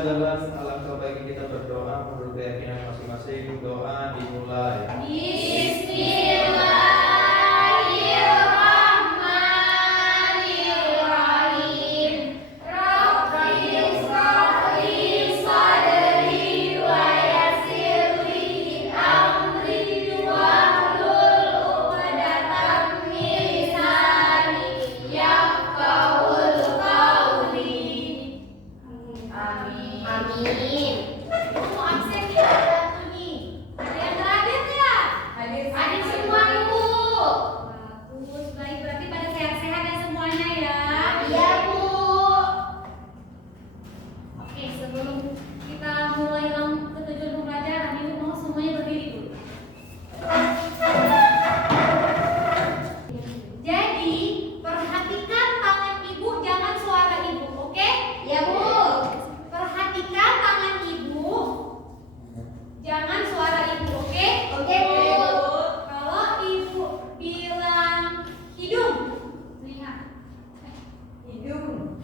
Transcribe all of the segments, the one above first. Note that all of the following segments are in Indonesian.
jalan, alangkah baiknya kita berdoa menurut keyakinan masing-masing. Doa dimulai. Bismillahirrahmanirrahim. Rabbi shrahli sadri wa yassir li amri wahlul 'uqdatam min lisani yafqahul qawli. Amin. Amin. Mau absen ya satu nih. Ada yang hadir ya? Hadir semua Ibu. Bagus, baik, berarti pada sehat-sehat ya semuanya ya. Iya Bu. Oke, sebelum kita mulai ketujuan pembelajaran, Ibu mau semuanya berdiri dulu. Jadi, perhatikan tangan Ibu, jangan suara Ibu, oke? Ya Bu. Perhatikan tangan Ibu, jangan suara Ibu, oke? Oke Bu. Kalau Ibu bilang hidung, lihat hidung.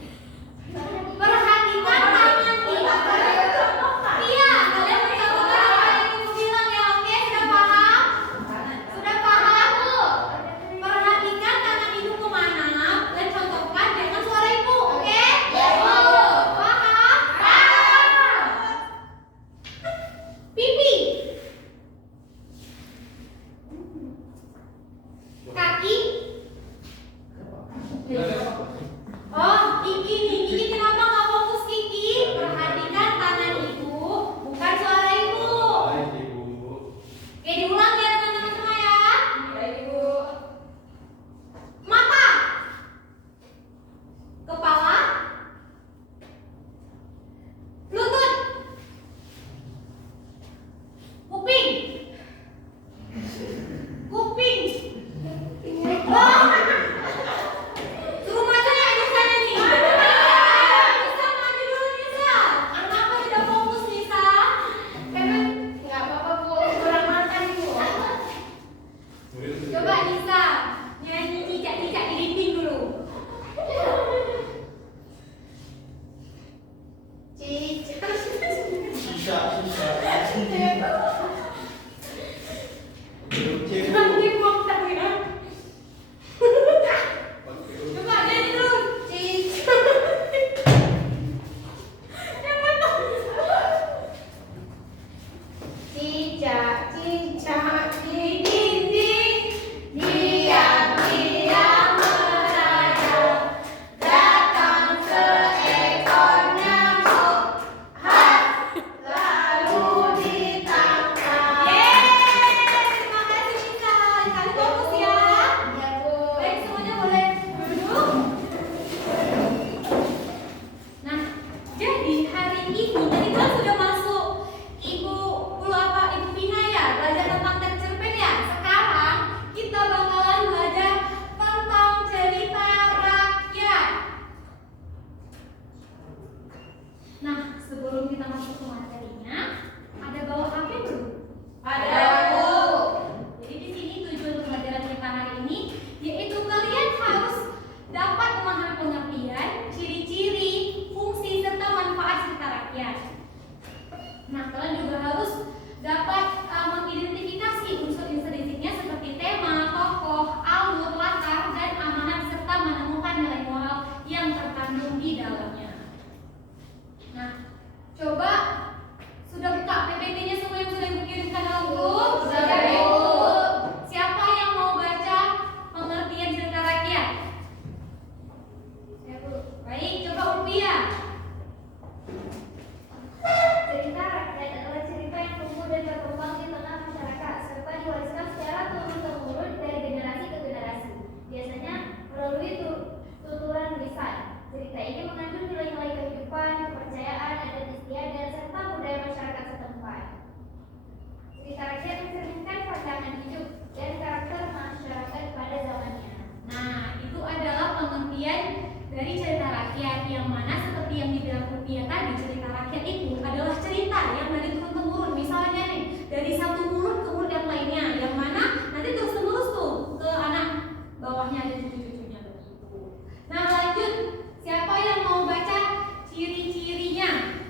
Perhatikan tangan Ibu. Iya, kalian mencontohkan apa yang Ibu bilang ya, oke? Sudah paham? Sudah paham Bu? Perhatikan tangan Ibu kemana dan contohkan dengan suara Ibu, oke? Ya Bu. Paham? Paham. Pipi. Kaki. Oh, Kiki nih. Kiki kenapa nggak fokus Kiki? Perhatikan tangan Ibu, bukan suara Ibu. Baik Ibu. Oke, diulang ya teman-teman semua ya. Baik Ibu. Mata. Kepala. Lutut. Kuping. Kuping. Oh. Suruh maju ya Nisanya nih. Nisa maju dulu Nisa. Kenapa tidak fokus Nisa? Karena nggak apa-apa Bu, kurang makan Bu. Coba Nisa nyanyi cicak-cicak di dinding dulu. Cicak. Sisa. Nanti potong ya. Coba nyanyi dulu. Cicak. Yang mana? Cicak-cicak di dinding, diam-diam merayap, datang seekor nyamuk, lalu ditangkap. Terima kasih Nisa. Kalian fokus ya. Iya Bu. Baik, semuanya boleh duduk. Nah, jadi hari ini tadi kan sudah masuk Ibu Pina ya, belajar tentang teks cerpen ya. Sekarang kita bakalan belajar tentang cerita rakyat. Nah, sebelum kita masuk ke materinya, ada bawa HP belum? Ada Bu. Jadi di sini tujuan pembelajaran kita hari ini yaitu kalian harus dapat memahami pengertian, ciri-ciri, fungsi serta manfaat cerita rakyat. Nah, kalian juga harus dapat mengidentifikasi unsur-unsur basicnya seperti tema, tokoh, alur, latar, dan amanat serta menemukan nilai moral yang terkandung di dalamnya. Nah, coba sudah buka PPT-nya semua yang sudah dikirimkan dalam grup? Sudah Bu. Siapa yang mau baca pengertian cerita rakyat? Ya Bu. Baik, coba Umpia. Cerita rakyat adalah cerita yang tumbuh dan berkembang di tengah masyarakat serta diwariskan secara turun-temurun dari generasi ke generasi. Biasanya melalui tuturan lisan. Cerita ini mengandung nilai-nilai kehidupan, kepercayaan, adat istiadat, serta budaya masyarakat setempat. Cerita rakyat mencerminkan pandangan hidup dan karakter masyarakat pada zamannya. Nah, itu adalah pengertian dari cerita rakyat, yang mana seperti yang dibilang Umpia tadi, cerita rakyat itu adalah cerita yang dari turun-temurun. Misalnya nih, dari satu mulut ke mulut yang lainnya, yang mana nanti terus-menerus tuh ke anak bawahnya ada cucu-cucunya begitu. Nah, lanjut. Siapa yang mau baca ciri-cirinya?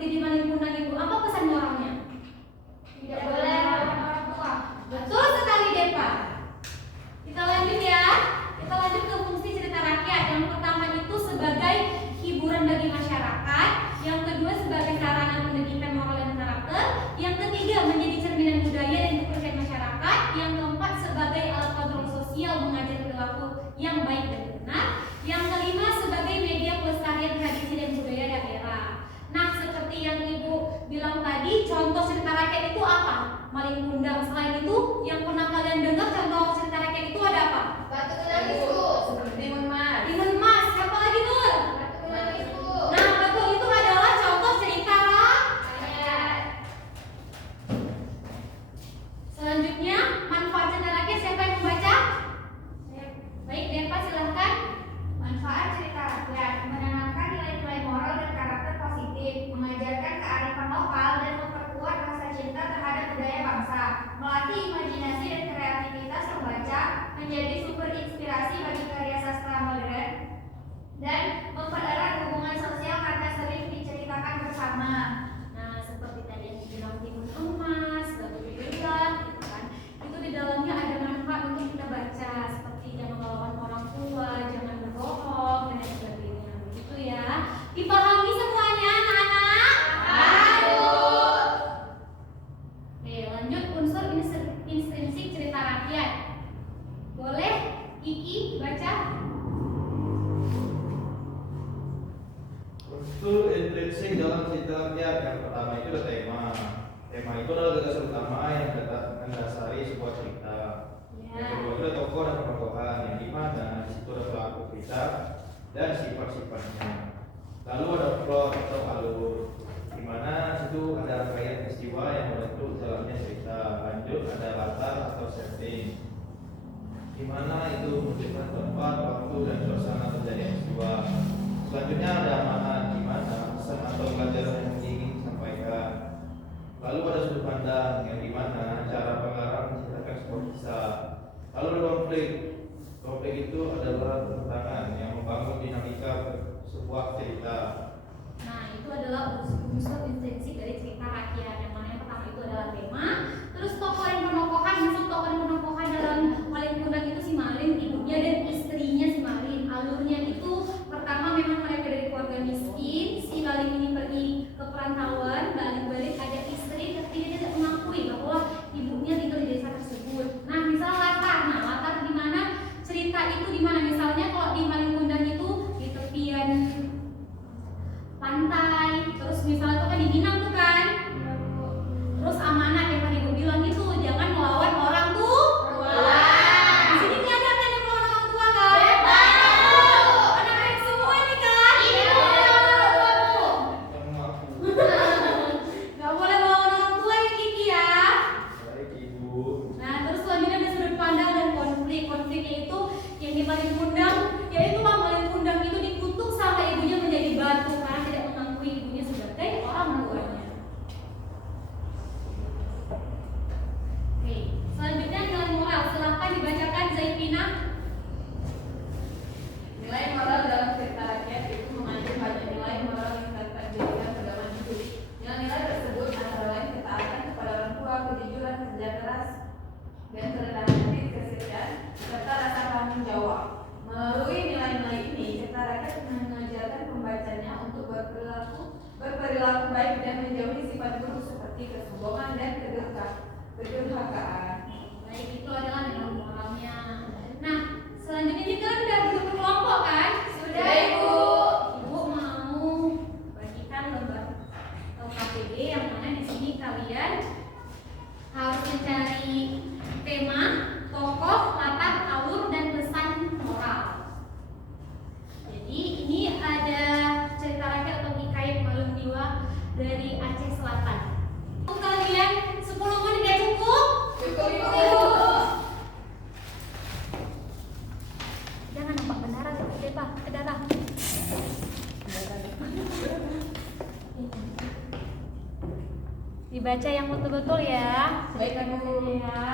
seperti di Malin Kundang itu, apa pesan moralnya? Tidak boleh melawan orang tua. Betul sekali Depa. Kita lanjut ya. Kita lanjut ke fungsi cerita rakyat. Yang pertama itu sebagai hiburan bagi masyarakat. Yang kedua sebagai sarana pendidikan moral dan karakter. Yang ketiga menjadi cerminan budaya dan kepercayaan masyarakat. Yang keempat sebagai alat kontrol sosial mengajar perilaku yang baik dan benar. Yang kelima sebagai media pelestarian tradisi dan budaya daerah. Nah, seperti yang Ibu bilang tadi, contoh cerita rakyat itu apa? Malin Kundang. Selain itu, yang pernah kalian dengar contoh cerita rakyat itu ada apa? Batu Kenangisku. Seperti Timun Mas. Timun Mas. Siapa lagi Nur? Batu Kenangisku. Nah, betul, itu adalah contoh cerita rakyat. Ayat. Selanjutnya, manfaat cerita rakyat siapa yang membaca? Baik, Depa silahkan. Manfaat cerita rakyat menanamkan nilai-nilai moral dan karakter positif, mengajarkan kearifan lokal dan memperkuat rasa cinta terhadap budaya bangsa, melatih imajinasi dan kreativitas pembaca, menjadi sumber inspirasi bagi karya sastra modern, dan mempererat hubungan sosial karena sering diceritakan bersama. Nah, seperti tadi yang dibilang timun emas, batu biruan, gitu kan. Itu di dalamnya ada manfaat untuk kita baca, seperti jangan melawan orang tua, jangan berbohong, dan lain sebagainya. Begitu ya. Dipahami semuanya, anak-anak? Oke, lanjut unsur intrinsik cerita rakyat. Boleh Kiki baca? Unsur intrinsik dalam cerita rakyat yang pertama itu ada tema. Tema itu adalah gagasan utama yang mendasari sebuah cerita. Yang kedua itu ada tokoh dan penokohan yang dimana di situ ada pelaku cerita dan sifat-sifatnya. Lalu ada plot atau alur, di mana situ ada rangkaian peristiwa yang membentuk jalannya cerita. Lanjut ada latar atau setting, di mana itu menunjukkan tempat, waktu dan suasana terjadinya peristiwa. Selanjutnya ada mana, di mana pesan atau pelajaran yang ingin disampaikan. Lalu ada sudut pandang yang di mana cara pengarang menceritakan sebuah kisah. Lalu ada konflik. Konflik itu adalah tantangan yang membangun dinamika sebuah cerita. Nah, itu adalah unsur intrinsik dari cerita rakyat. Yang mana yang pertama itu adalah tema, terus tokoh dan penokohan. Masuk tokoh dan penokohan dalam Malin Kundang itu si Malin, ibunya dan istrinya si Malin. Alurnya itu pertama memang mereka dari keluarga miskin. Si Malin ini pergi ke perantauan, balik-balik ada istri, tapi dia tidak mengakui bahwa ibunya tinggal di desa tersebut. Nah, misal latar. Nah, latar di mana cerita itu di mana? Misalnya kalau di Malin Kundang itu di tepian pantai, terus misalnya itu kan di Minang tuh kan. Terus amanat yang tadi gue bilang itu jangan melawan orang tua. Di sini nggak ada kan yang melawan orang tua kan? Anak-anak semua ini kan? Yang mengaku Nggak boleh melawan orang tua ya Kiki ya. baik ibu. Nah, terus selanjutnya ada sudut pandang dan konflik. Konfliknya itu yang di Malin Kundang, yaitu Malin Kundang itu dikutuk sama ibunya menjadi batu karena tidak mengakui ibunya sebagai orang tuanya. Oke, selanjutnya nilai moral. Silahkan dibacakan Zaipina. Nilai moral dalam cerita rakyat itu mengandung banyak nilai moral yang dapat dijadikan pedoman hidup. Nilai-nilai tersebut antara lain ketaatan kepada orang tua, kejujuran, kerja keras, dan kerendahan hati, kesetiaan, serta rasa tanggung jawab. Melalui nilai-nilai ini, cerita rakyat mengajarkan pembacanya untuk berperilaku baik dan menjauhi sifat buruk seperti kesombongan dan kedurhakaan. Baik, itu adalah nilai moralnya. Nah, selanjutnya kita udah berkelompok kan? Sudah, Ibu. Ibu mau bagikan lembar LKPD yang mana di sini kalian harus mencari tema, tokoh, latar, alur, dan pesan moral. Jadi ini ada cerita rakyat atau hikayat Malung Diwa dari Aceh Selatan. Untuk kalian 10 menit ya cukup? Cukup, Ibu. Jangan nampak benaran ya Pak, ke dalam. Dibaca yang betul-betul ya. Baik, Ibu. Ya.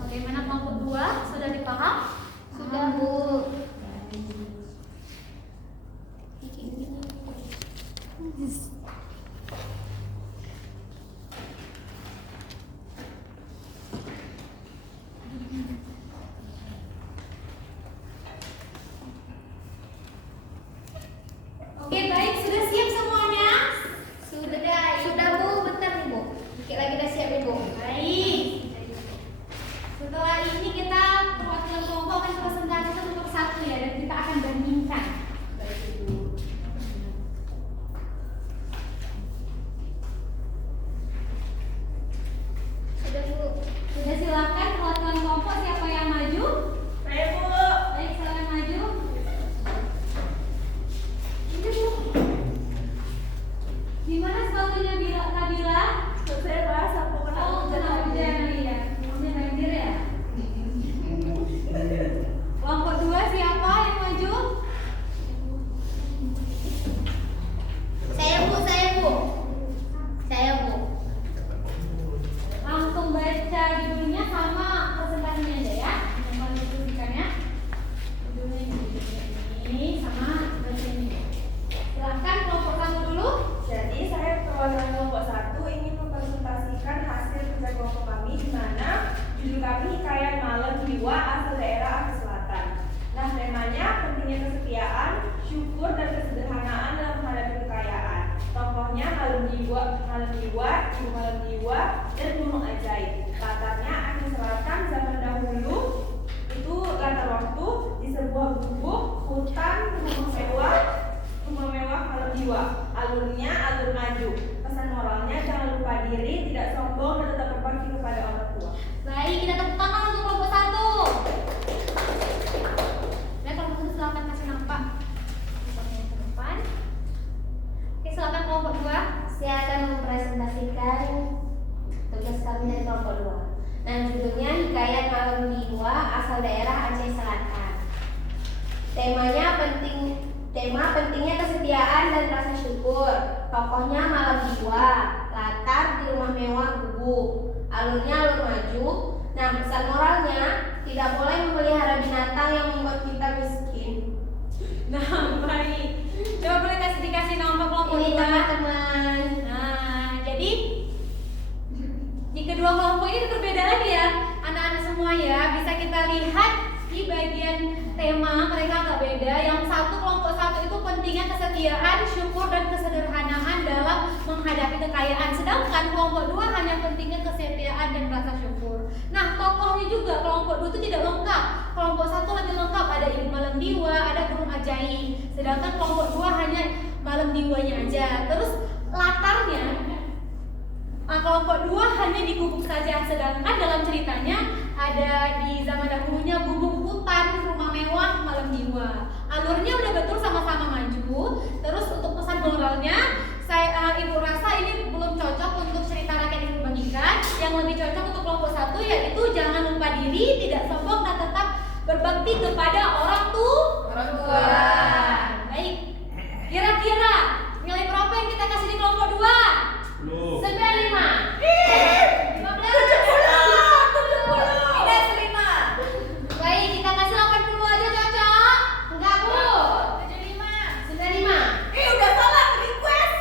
Bagaimana kelompok 2? Sudah dipaham? Sudah, Bu. Hantu Malam Jiwa, dan Gunung Ajaib. Latarnya Aceh Selatan zaman dahulu, itu latar waktu di sebuah gubuk, hutan, rumah mewah malam jiwa. Alurnya alur maju. Pesan moralnya jangan lupa diri, tidak sombong, dan tetap berbakti kepada orang tua. Baik, kita tepuk tangan untuk kelompok 1. Nah, kelompok 1 silakan kasih nampak. Kelompoknya ke depan. Oke, silakan kelompok 2. Saya akan mempresentasikan tugas kami dari kelompok 2. Dan judulnya Hikayat Malam Jiwa asal daerah Aceh Selatan. Tema pentingnya kesetiaan dan rasa syukur. Tokohnya malam jiwa. Latar di rumah mewah gubuk. Alurnya alur maju. Nah, pesan moralnya tidak boleh memelihara binatang yang membuat kita miskin. Nah, baik. Coba boleh dikasih nama kelompok Ini 2. teman-teman. Nah, jadi di kedua kelompok ini berbeda lagi ya, anak-anak semua ya. Bisa kita lihat di bagian tema mereka agak beda. Yang satu, kelompok 1 itu pentingnya kesetiaan, syukur, dan kesederhanaan dalam menghadapi kekayaan. Sedangkan kelompok 2 hanya pentingnya kesetiaan dan rasa syukur. Nah, tokohnya juga kelompok 2 itu tidak lengkap. Kelompok 1 lebih lengkap, ada Ibu Malam Jiwa, ada Gunung Ajaib. Sedangkan kelompok 2 hanya Malam Jiwanya aja. Terus latarnya kelompok 2 hanya di gubuk saja. Sedangkan dalam ceritanya ada di zaman dahulunya gubuk, hutan, rumah mewah, malam jiwa. Alurnya udah betul, sama-sama maju. Terus untuk pesan moralnya, ibu rasa ini belum cocok untuk cerita rakyat yang dibagikan. Yang lebih cocok untuk kelompok 1 yaitu jangan lupa diri, tidak sombong, dan tetap berbakti kepada orang tua. Baik. Kira-kira nilai berapa yang kita kasih di kelompok 2? 95. 15. Minus 5. Baik, kita kasih 80 aja, cocok? Enggak, Bu. 75. 95. Udah salah request.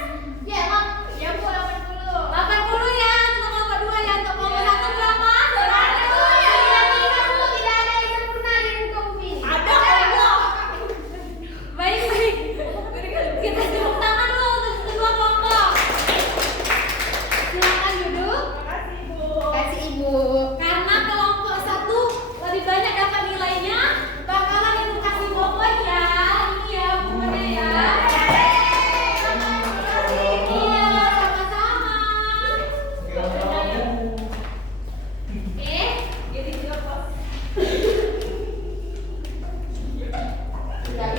Ya, Mak. Ya Bu, 80. 80 ya, untuk kelompok 2 ya. Untuk kelompok 1 berapa? 100. Ya, Bu, tidak ada yang sempurna di hukum ini. Ada Allah. Baik. Kita tepuk tangan dulu untuk kedua kelompok. Silakan duduk. Makasih Bu. Kasih Ibu. Karena kelompok 1 lebih banyak dapat nilainya, bakalan ibu kasih bobot ya. Ini ya, bunganya ya. Iya, sama-sama. Oke. Jadi juga pos. Tidak